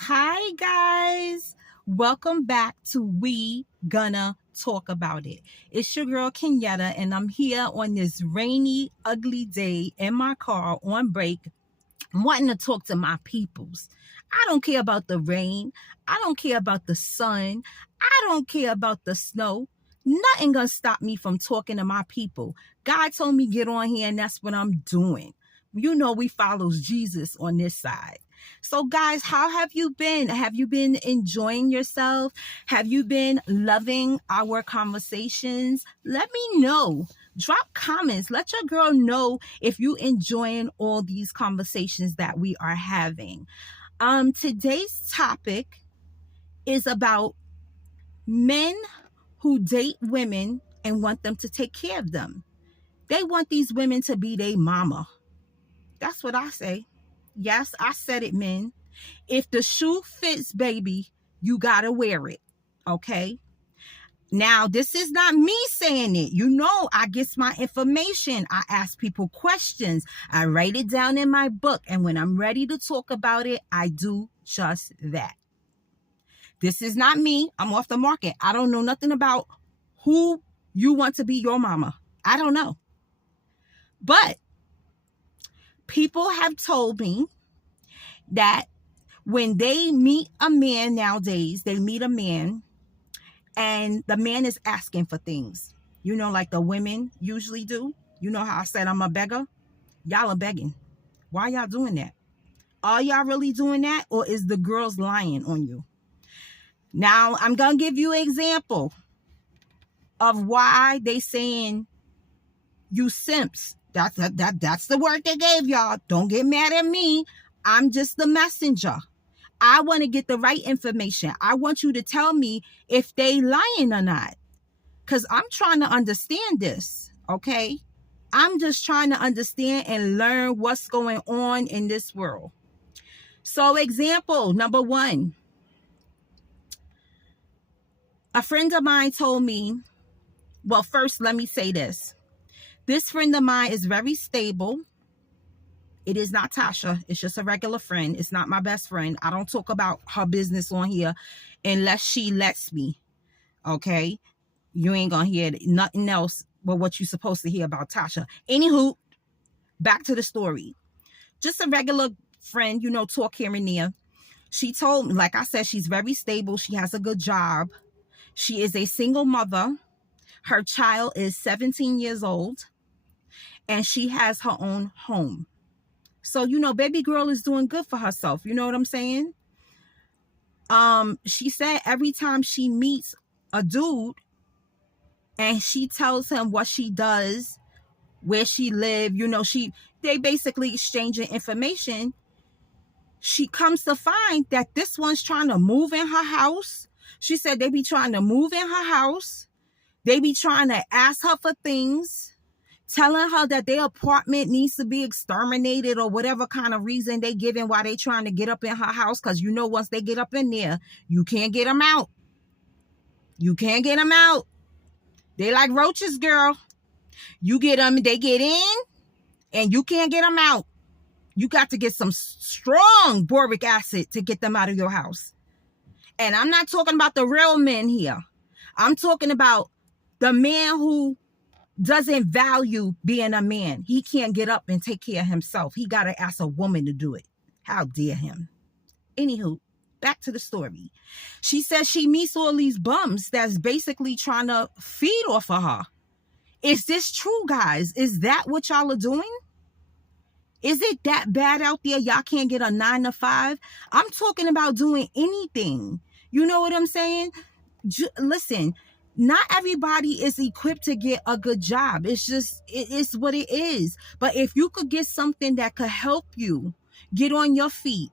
Hi, guys. Welcome back to We Gonna Talk About It. It's your girl, Kenyatta, and I'm here on this rainy, ugly day in my car on break, wanting to talk to my peoples. I don't care about the rain. I don't care about the sun. I don't care about the snow. Nothing gonna stop me from talking to my people. God told me get on here, and that's what I'm doing. You know we follows Jesus on this side. So, guys, how have you been? Have you been enjoying yourself? Have you been loving our conversations? Let me know. Drop comments. Let your girl know if you enjoying all these conversations that we are having. Today's topic is about men who date women and want them to take care of them. They want these women to be their mama. That's what I say. Yes, I said it, men. If the shoe fits, baby, you gotta wear it. Okay? Now, this is not me saying it. You know, I get my information. I ask people questions. I write it down in my book. And when I'm ready to talk about it, I do just that. This is not me. I'm off the market. I don't know nothing about who you want to be your mama. I don't know. But people have told me that when they meet a man nowadays, they meet a man and the man is asking for things, you know, like the women usually do. You know how I said I'm a beggar? Y'all are begging. Why y'all doing that? Are y'all really doing that, or is the girls lying on you? Now, I'm going to give you an example of why they saying you simps. That's the word they gave y'all. Don't get mad at me. I'm just the messenger. I want to get the right information. I want you to tell me if they lying or not. Because I'm trying to understand this, okay? I'm just trying to understand and learn what's going on in this world. So example number one, a friend of mine told me, well, first, let me say this. This friend of mine is very stable. It is not Tasha. It's just a regular friend. It's not my best friend. I don't talk about her business on here unless she lets me, okay? You ain't gonna hear nothing else but what you're supposed to hear about Tasha. Anywho, back to the story. Just a regular friend, you know, talk here and there. She told me, like I said, she's very stable. She has a good job. She is a single mother. Her child is 17 years old. And she has her own home. So, you know, baby girl is doing good for herself. You know what I'm saying? She said every time she meets a dude and she tells him what she does, where she live, you know, they basically exchanging information. She comes to find that this one's trying to move in her house. She said they be trying to move in her house. They be trying to ask her for things, telling her that their apartment needs to be exterminated or whatever kind of reason they giving why they trying to get up in her house. Because you know, once they get up in there, you can't get them out. You can't get them out. They like roaches, girl. You get them, they get in, and you can't get them out. You got to get some strong boric acid to get them out of your house. And I'm not talking about the real men here. I'm talking about the man who doesn't value being a man. He can't get up and take care of himself. He got to ask a woman to do it. How dare him? Anywho, back to the story. She says she meets all these bums that's basically trying to feed off of her. Is this true, guys? Is that what y'all are doing? Is it that bad out there? Y'all can't get a 9 to 5? I'm talking about doing anything. You know what I'm saying? Listen, not everybody is equipped to get a good job. It's just, it's what it is. But if you could get something that could help you get on your feet,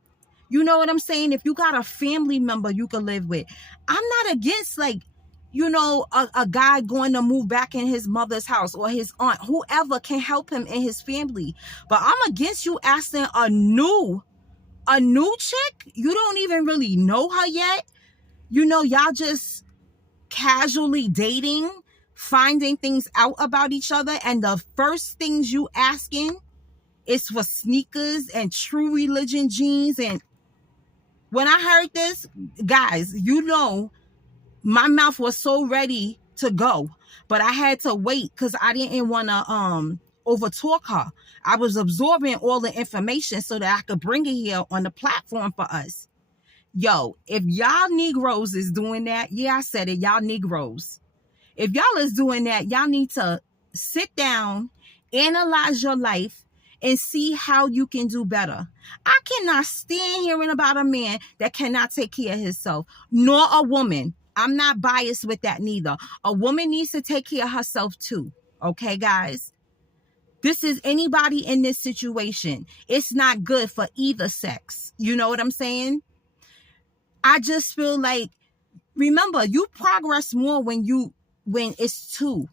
you know what I'm saying? If you got a family member you could live with, I'm not against, like, you know, a guy going to move back in his mother's house or his aunt, whoever can help him in his family. But I'm against you asking a new chick. You don't even really know her yet. You know, y'all just casually dating, finding things out about each other. And the first things you asking is for sneakers and True Religion jeans. And When I heard this, guys, you know, my mouth was so ready to go, but I had to wait because I didn't want to overtalk her. I was absorbing all the information so that I could bring it here on the platform for us. Yo, if y'all Negroes is doing that, yeah, I said it, y'all Negroes. If y'all is doing that, y'all need to sit down, analyze your life, and see how you can do better. I cannot stand hearing about a man that cannot take care of himself, nor a woman. I'm not biased with that neither. A woman needs to take care of herself too. Okay, guys? This is anybody in this situation. It's not good for either sex. You know what I'm saying? I just feel like, remember, you progress more when it's two.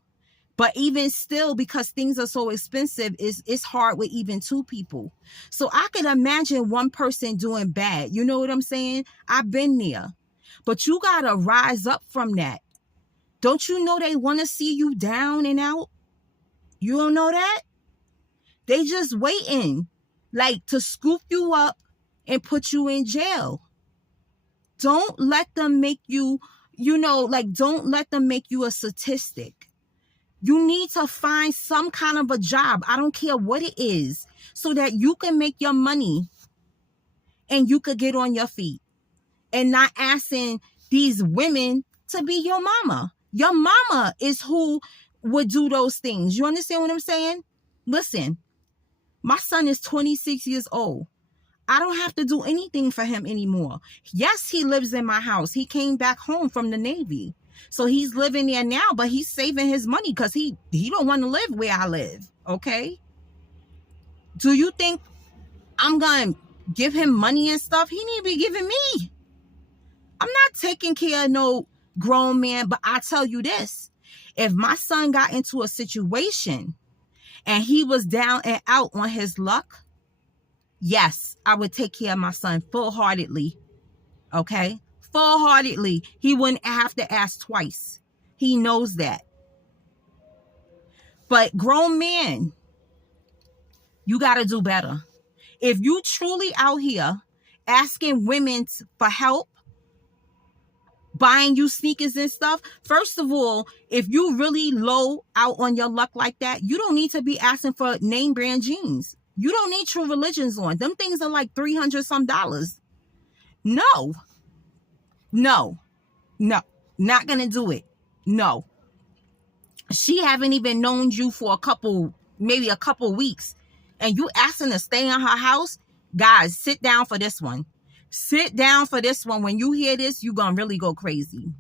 But even still, because things are so expensive, it's hard with even two people. So I can imagine one person doing bad. You know what I'm saying? I've been there. But you got to rise up from that. Don't you know they want to see you down and out? You don't know that? They just waiting, like, to scoop you up and put you in jail. Don't let them make you, don't let them make you a statistic. You need to find some kind of a job. I don't care what it is, so that you can make your money and you could get on your feet and not asking these women to be your mama. Your mama is who would do those things. You understand what I'm saying? Listen, my son is 26 years old. I don't have to do anything for him anymore. Yes, he lives in my house. He came back home from the Navy. So he's living there now, but he's saving his money because he don't want to live where I live. Okay? Do you think I'm going to give him money and stuff? He need to be giving me. I'm not taking care of no grown man, but I tell you this. If my son got into a situation and he was down and out on his luck, yes, I would take care of my son full-heartedly. Okay? Full-heartedly. He wouldn't have to ask twice. He knows that. But grown men, you got to do better. If you truly out here asking women for help, buying you sneakers and stuff, first of all, if you really low out on your luck like that, you don't need to be asking for name brand jeans. You don't need True Religions on. Them things are like $300 some. No, not gonna do it. No. She haven't even known you for maybe a couple weeks, and you asking to stay in her house. Guys, sit down for this one. Sit down for this one. When you hear this, you're gonna really go crazy.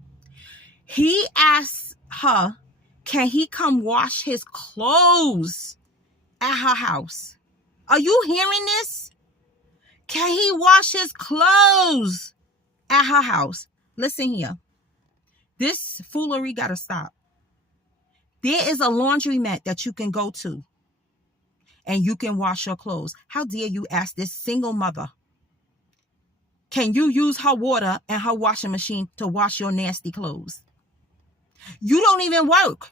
He asked her, can he come wash his clothes at her house? Are you hearing this? Can he wash his clothes at her house? Listen here. This foolery got to stop. There is a laundromat that you can go to and you can wash your clothes. How dare you ask this single mother? Can you use her water and her washing machine to wash your nasty clothes? You don't even work.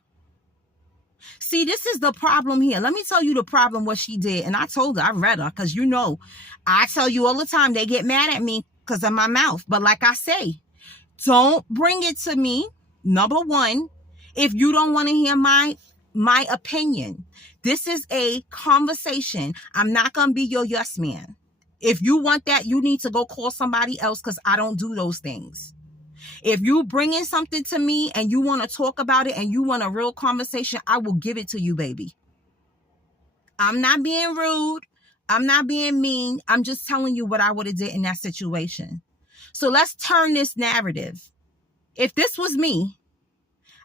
See, this is the problem here. Let me tell you the problem, what she did. And I told her, I read her, because I tell you all the time, they get mad at me because of my mouth. But like I say, don't bring it to me, number one, if you don't want to hear my opinion. This is a conversation. I'm not going to be your yes man. If you want that, you need to go call somebody else, because I don't do those things. If you bring in something to me and you want to talk about it and you want a real conversation, I will give it to you, baby. I'm not being rude. I'm not being mean. I'm just telling you what I would have did in that situation. So let's turn this narrative. If this was me,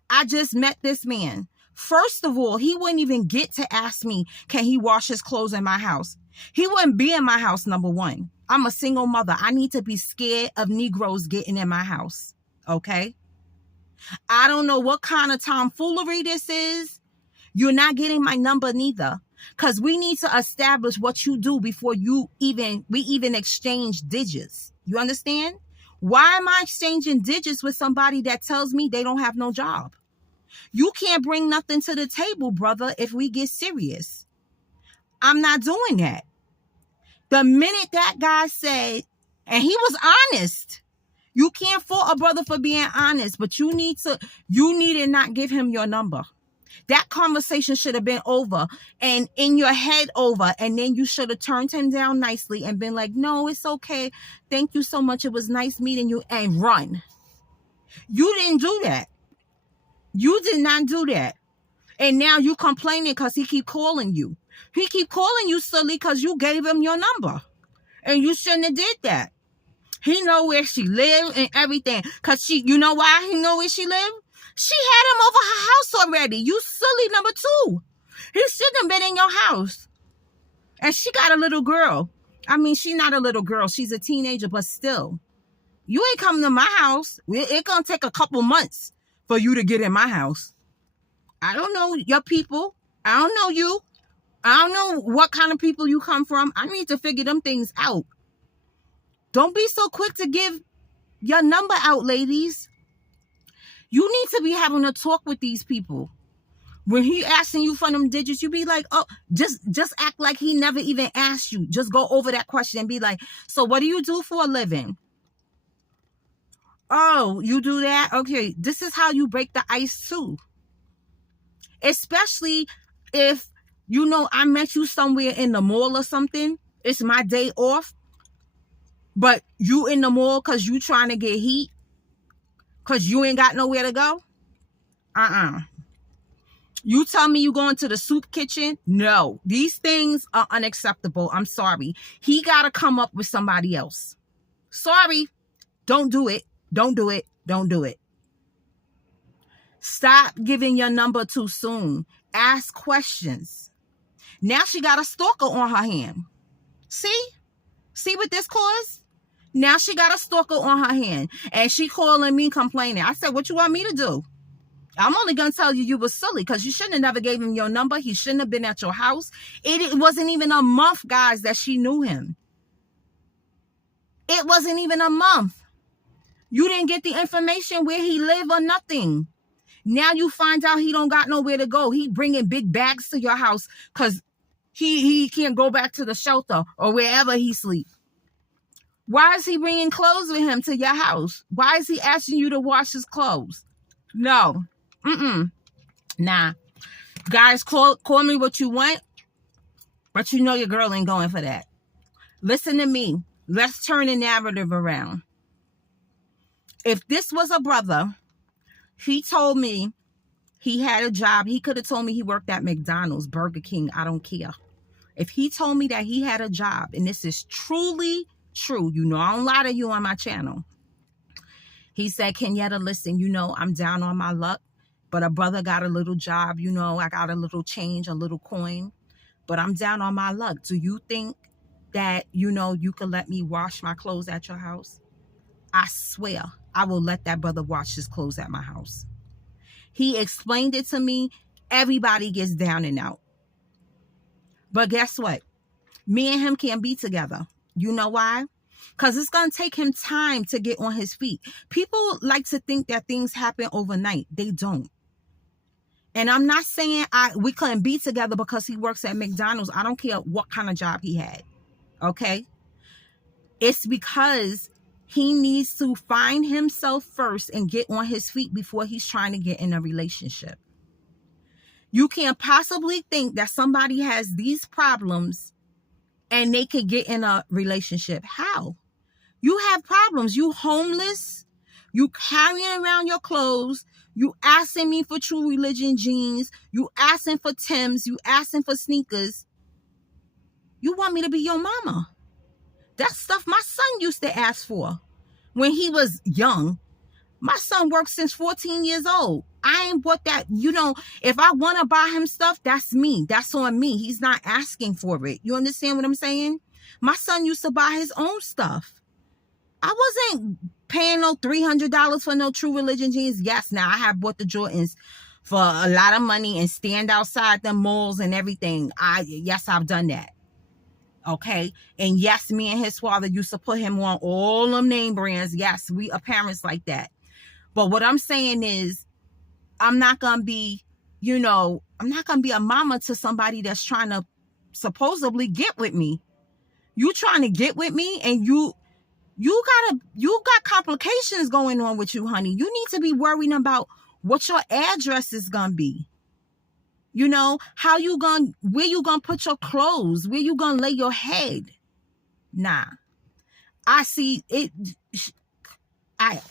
I just met this man. First of all, he wouldn't even get to ask me, can he wash his clothes in my house? He wouldn't be in my house, number one. I'm a single mother. I need to be scared of Negroes getting in my house. Okay? I don't know what kind of tomfoolery this is. You're not getting my number neither. Because we need to establish what you do before we even exchange digits. You understand? Why am I exchanging digits with somebody that tells me they don't have no job? You can't bring nothing to the table, brother, if we get serious. I'm not doing that. The minute that guy said, And he was honest. You can't fault a brother for being honest, but you need to not give him your number. That conversation should have been over and in your head over. And then you should have turned him down nicely and been like, no, it's okay. Thank you so much. It was nice meeting you, and run. You didn't do that. You did not do that. And now you complaining because he keep calling you. He keep calling you silly because you gave him your number. And you shouldn't have did that. He know where she lived and everything. Because you know why he know where she lived? She had him over her house already. You silly number two. He shouldn't have been in your house. And she got a little girl. I mean, she's not a little girl. She's a teenager, but still. You ain't coming to my house. It's going to take a couple months for you to get in my house. I don't know your people. I don't know you. I don't know what kind of people you come from. I need to figure them things out. Don't be so quick to give your number out, ladies. You need to be having a talk with these people. When he asking you for them digits, you be like, oh, just act like he never even asked you. Just go over that question and be like, so what do you do for a living? Oh, you do that? Okay, this is how you break the ice too. Especially if, I met you somewhere in the mall or something. It's my day off. But you in the mall because you trying to get heat? Because you ain't got nowhere to go? You tell me you going to the soup kitchen? No. These things are unacceptable. I'm sorry. He got to come up with somebody else. Sorry. Don't do it. Don't do it. Don't do it. Stop giving your number too soon. Ask questions. Now she got a stalker on her hand. See? See what this caused? Now she got a stalker on her hand. And she calling me complaining. I said, what you want me to do? I'm only going to tell you was silly because you shouldn't have never gave him your number. He shouldn't have been at your house. It wasn't even a month, guys, that she knew him. It wasn't even a month. You didn't get the information where he lived or nothing. Now you find out he don't got nowhere to go. He bringing big bags to your house because he can't go back to the shelter or wherever he sleep. Why is he bringing clothes with him to your house? Why is he asking you to wash his clothes? No. Nah. Guys, call me what you want, but you know your girl ain't going for that. Listen to me. Let's turn the narrative around. If this was a brother, he told me he had a job. He could have told me he worked at McDonald's, Burger King. I don't care. If he told me that he had a job, and this is truly true, I don't lie to you on my channel. He said, Kenyetta, listen, I'm down on my luck, but a brother got a little job. I got a little change, a little coin, but I'm down on my luck. Do you think that, you could let me wash my clothes at your house? I swear I will let that brother wash his clothes at my house. He explained it to me. Everybody gets down and out. But guess what? Me and him can't be together. You know why? Because it's going to take him time to get on his feet. People like to think that things happen overnight. They don't. And I'm not saying we couldn't be together because he works at McDonald's. I don't care what kind of job he had. Okay? It's because he needs to find himself first and get on his feet before he's trying to get in a relationship. You can't possibly think that somebody has these problems and they could get in a relationship. How? You have problems. You homeless. You carrying around your clothes. You asking me for True Religion jeans. You asking for Timbs. You asking for sneakers. You want me to be your mama. That's stuff my son used to ask for when he was young. My son worked since 14 years old. I ain't bought that. If I want to buy him stuff, that's me. That's on me. He's not asking for it. You understand what I'm saying? My son used to buy his own stuff. I wasn't paying no $300 for no True Religion jeans. Yes, now I have bought the Jordans for a lot of money and stand outside the malls and everything. Yes, I've done that. Okay. And yes, me and his father used to put him on all them name brands. Yes, we are parents like that. But what I'm saying is, I'm not going to be, I'm not going to be a mama to somebody that's trying to supposedly get with me. You trying to get with me and you You got complications going on with you, honey. You need to be worrying about what your address is gonna be. You know, where you gonna put your clothes, where you gonna lay your head. Nah. I see it. I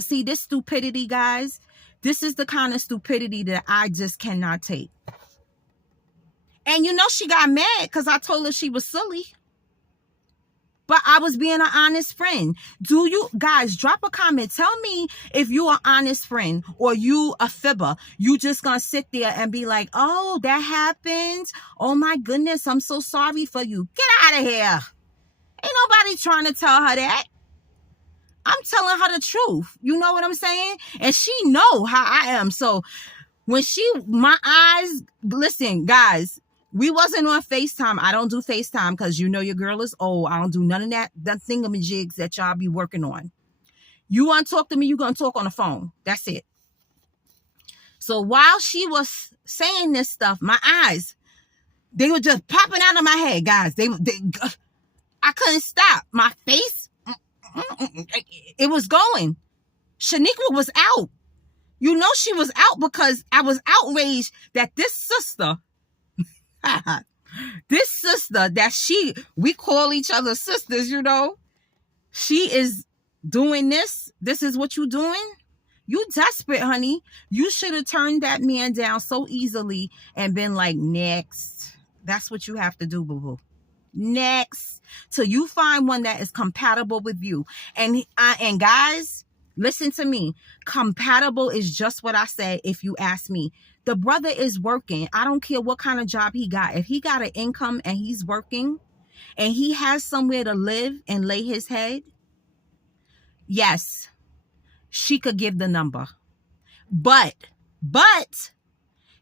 see this stupidity, guys. This is the kind of stupidity that I just cannot take. And you know, she got mad because I told her she was silly. But I was being an honest friend. Do you guys drop a comment? Tell me if you an honest friend or you a fibber. You just gonna sit there and be like, oh, that happened. Oh my goodness, I'm so sorry for you. Get out of here. Ain't nobody trying to tell her that. I'm telling her the truth. You know what I'm saying? And she know how I am. So when my eyes, listen, guys, we wasn't on FaceTime. I don't do FaceTime because you know your girl is old. I don't do none of that thingamajigs that y'all be working on. You want to talk to me, you going to talk on the phone. That's it. So while she was saying this stuff, my eyes, they were just popping out of my head, guys. I couldn't stop. My face, it was going. Shaniqua was out. You know she was out because I was outraged that this sister that we call each other sisters, you know, she is doing this. This is what you doing. You desperate, honey. You should have turned that man down so easily and been like, next. That's what you have to do, boo-boo. Next. Till you find one that is compatible with you. And guys, listen to me. Compatible is just what I said. If you ask me, the brother is working. I don't care what kind of job he got. If he got an income and he's working and he has somewhere to live and lay his head, yes, she could give the number. But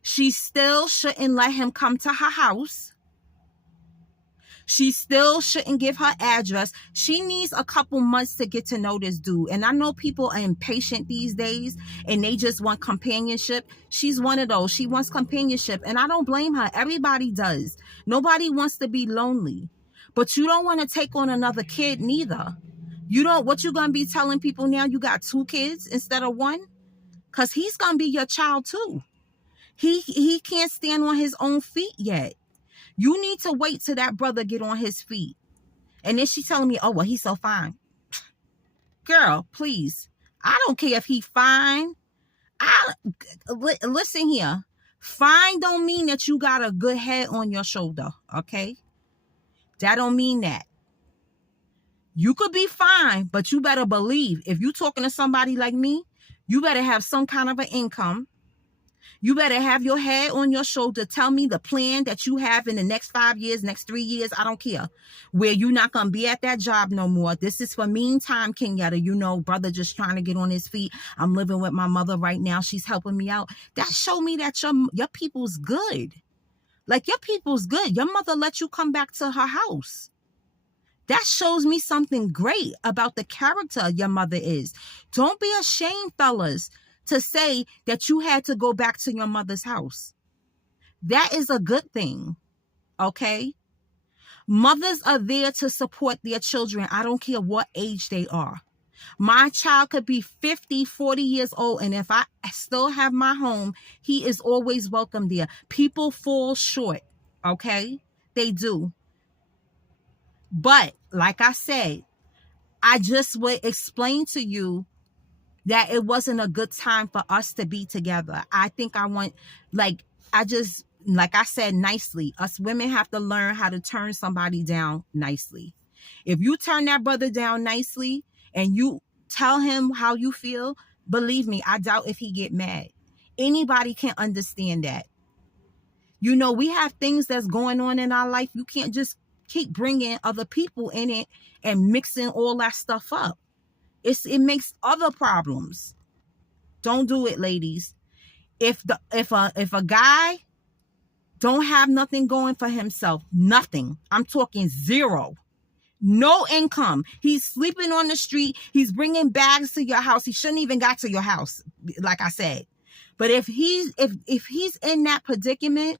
she still shouldn't let him come to her house. She still shouldn't give her address. She needs a couple months to get to know this dude. And I know people are impatient these days and they just want companionship. She's one of those. She wants companionship. And I don't blame her. Everybody does. Nobody wants to be lonely. But you don't want to take on another kid neither. What you going to be telling people now? You got 2 kids instead of 1? Because he's going to be your child too. He can't stand on his own feet yet. You need to wait till that brother get on his feet. And then she's telling me, oh, well, he's so fine. Girl, please. I don't care if he fine. Listen here. Fine don't mean that you got a good head on your shoulder, okay? That don't mean that. You could be fine, but you better believe if you talking to somebody like me, you better have some kind of an income. You better have your head on your shoulder. Tell me the plan that you have in the next 5 years, next 3 years. I don't care. Where you're not going to be at that job no more. This is for meantime, Kenyatta. You know, brother just trying to get on his feet. I'm living with my mother right now. She's helping me out. That show me that your people's good. Like, your people's good. Your mother let you come back to her house. That shows me something great about the character your mother is. Don't be ashamed, fellas, to say that you had to go back to your mother's house. That is a good thing, okay? Mothers are there to support their children. I don't care what age they are. My child could be 50, 40 years old, and if I still have my home, he is always welcome there. People fall short, okay? They do. But, like I said, I just would explain to you that it wasn't a good time for us to be together. I think like I said, nicely, us women have to learn how to turn somebody down nicely. If you turn that brother down nicely and you tell him how you feel, believe me, I doubt if he get mad. Anybody can understand that. You know, we have things that's going on in our life. You can't just keep bringing other people in it and mixing all that stuff up. It makes other problems. Don't do it, ladies. If a guy don't have nothing going for himself, nothing. I'm talking zero. No income. He's sleeping on the street. He's bringing bags to your house. He shouldn't even got to your house, like I said. But if he's in that predicament,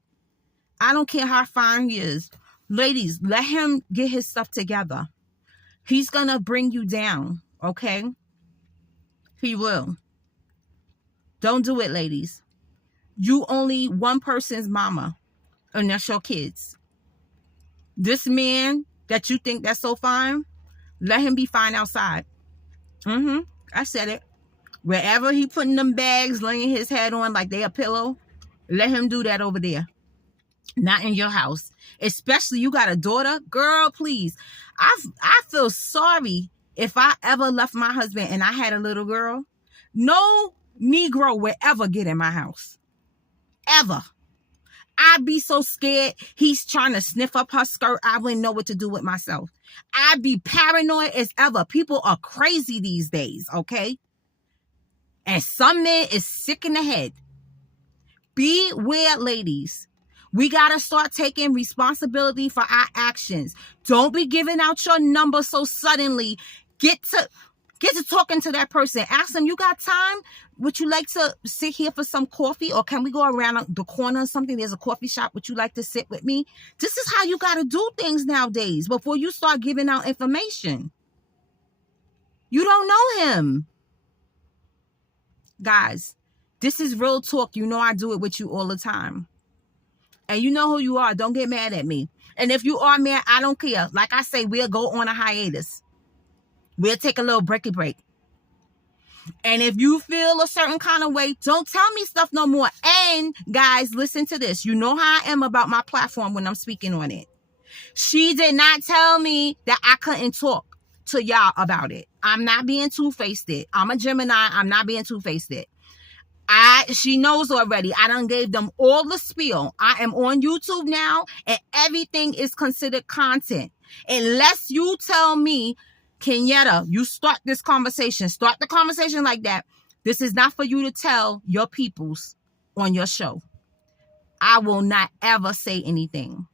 I don't care how fine he is. Ladies, let him get his stuff together. He's going to bring you down, okay? He will. Don't do it, ladies. You only one person's mama, and that's your kids. This man that you think that's so fine, let him be fine outside. I said it. Wherever he putting them bags, laying his head on like they a pillow, let him do that over there. Not in your house. Especially you got a daughter. Girl, please. I feel sorry if I ever left my husband and I had a little girl. No Negro will ever get in my house. Ever. I'd be so scared he's trying to sniff up her skirt. I wouldn't know what to do with myself. I'd be paranoid as ever. People are crazy these days, okay? And some men is sick in the head. Beware, ladies. We got to start taking responsibility for our actions. Don't be giving out your number so suddenly. Get to talking to that person. Ask them, you got time? Would you like to sit here for some coffee? Or can we go around the corner or something? There's a coffee shop. Would you like to sit with me? This is how you got to do things nowadays before you start giving out information. You don't know him. Guys, this is real talk. You know I do it with you all the time. And you know who you are. Don't get mad at me. And if you are mad, I don't care. Like I say, we'll go on a hiatus. We'll take a little break. And if you feel a certain kind of way, don't tell me stuff no more. And guys, listen to this. You know how I am about my platform when I'm speaking on it. She did not tell me that I couldn't talk to y'all about it. I'm not being two-faced it. I'm a Gemini. I'm not being two-faced it. She knows already. I done gave them all the spiel. I am on YouTube now, and everything is considered content. Unless you tell me, Kenyetta, you start this conversation. Start the conversation like that. This is not for you to tell your peoples on your show. I will not ever say anything.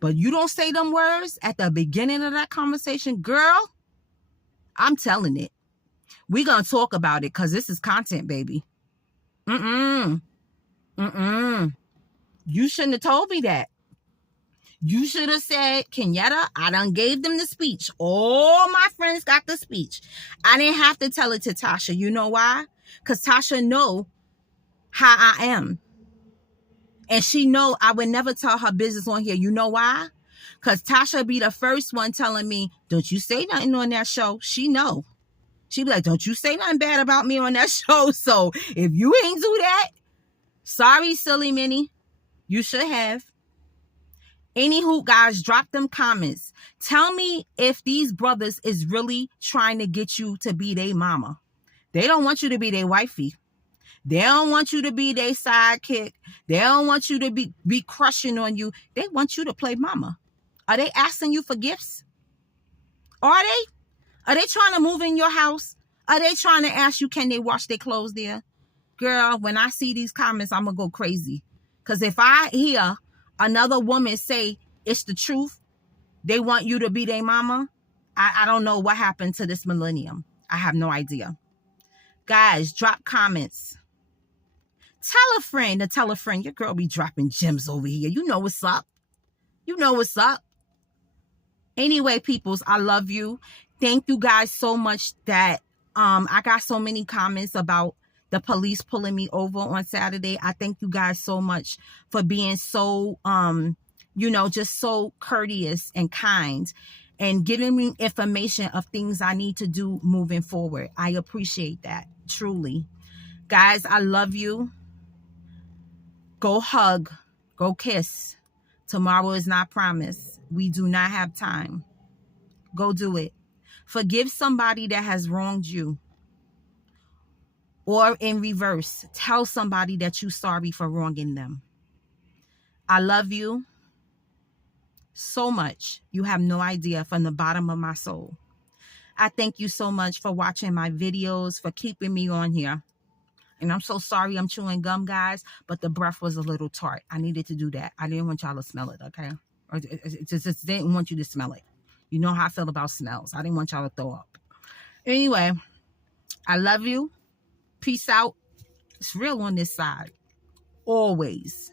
But you don't say them words at the beginning of that conversation, girl, I'm telling it. We're going to talk about it because this is content, baby. You shouldn't have told me that. You should have said, Kenyetta, I done gave them the speech. All my friends got the speech. I didn't have to tell it to Tasha. You know why? Because Tasha know how I am. And she know I would never tell her business on here. You know why? Because Tasha be the first one telling me, don't you say nothing on that show. She know. She be like, don't you say nothing bad about me on that show. So if you ain't do that, sorry, silly Minnie. You should have. Anywho, guys, drop them comments. Tell me if these brothers is really trying to get you to be their mama. They don't want you to be their wifey. They don't want you to be their sidekick. They don't want you to be crushing on you. They want you to play mama. Are they asking you for gifts? Are they? Are they trying to move in your house? Are they trying to ask you, can they wash their clothes there? Girl, when I see these comments, I'm going to go crazy. Because if I hear another woman say it's the truth, they want you to be their mama, I don't know what happened to this millennium. I have no idea. Guys, drop comments. Tell a friend to tell a friend. Your girl be dropping gems over here. You know what's up. You know what's up. Anyway, peoples, I love you. Thank you guys so much that I got so many comments about the police pulling me over on Saturday. I thank you guys so much for being so, just so courteous and kind and giving me information of things I need to do moving forward. I appreciate that, truly. Guys, I love you. Go hug. Go kiss. Tomorrow is not promised. We do not have time. Go do it. Forgive somebody that has wronged you. Or in reverse, tell somebody that you're sorry for wronging them. I love you so much. You have no idea, from the bottom of my soul. I thank you so much for watching my videos, for keeping me on here. And I'm so sorry I'm chewing gum, guys, but the breath was a little tart. I needed to do that. I didn't want y'all to smell it, okay? Or just didn't want you to smell it. You know how I feel about smells. I didn't want y'all to throw up. Anyway, I love you. Peace out. It's real on this side. Always.